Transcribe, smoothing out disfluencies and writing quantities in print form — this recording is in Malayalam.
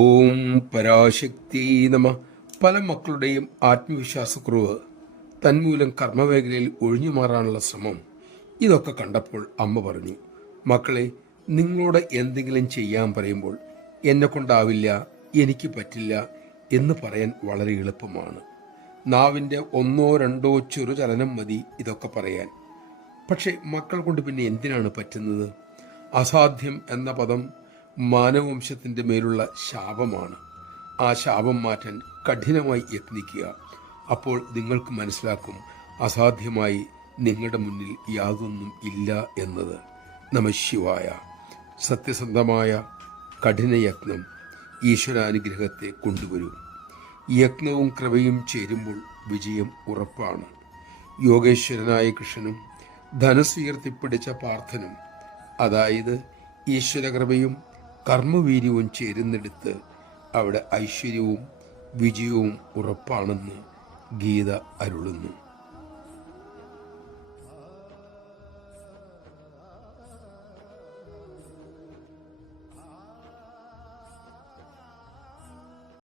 ഓം പരാശക്തി നമ. പല മക്കളുടെയും ആത്മവിശ്വാസക്കുറവ്, തന്മൂലം കർമ്മമേഖലയിൽ ഒഴിഞ്ഞു മാറാനുള്ള ശ്രമം, ഇതൊക്കെ കണ്ടപ്പോൾ അമ്മ പറഞ്ഞു, മക്കളെ, നിങ്ങളോട് എന്തെങ്കിലും ചെയ്യാൻ പറയുമ്പോൾ എന്നെ കൊണ്ടാവില്ല, എനിക്ക് പറ്റില്ല എന്ന് പറയാൻ വളരെ എളുപ്പമാണ്. നാവിൻ്റെ ഒന്നോ രണ്ടോ ചെറുചലനം മതി ഇതൊക്കെ പറയാൻ. പക്ഷെ മക്കൾ കൊണ്ട് പിന്നെ എന്തിനാണ് പറ്റുന്നത്? അസാധ്യം എന്ന പദം മാനവവംശത്തിൻ്റെ മേലുള്ള ശാപമാണ്. ആ ശാപം മാറ്റാൻ കഠിനമായി യത്നിക്കുക. അപ്പോൾ നിങ്ങൾക്ക് മനസ്സിലാക്കും, അസാധ്യമായി നിങ്ങളുടെ മുന്നിൽ യാതൊന്നും ഇല്ല എന്നത്. നമഃശിവായ. സത്യസന്ധമായ കഠിനയത്നം ഈശ്വരാനുഗ്രഹത്തെ കൊണ്ടുവരും. യത്നവും കൃപയും ചേരുമ്പോൾ വിജയം ഉറപ്പാണ്. യോഗേശ്വരനായ കൃഷ്ണനും ധനുസുയർത്തിപ്പിടിച്ച പാർത്ഥനും, അതായത് ഈശ്വരകൃപയും കർമ്മവീര്യവും ചേരുന്നിടത്ത് അവിടെ ഐശ്വര്യവും വിജയവും ഉറപ്പാണെന്ന് ഗീത അരുളുന്നു.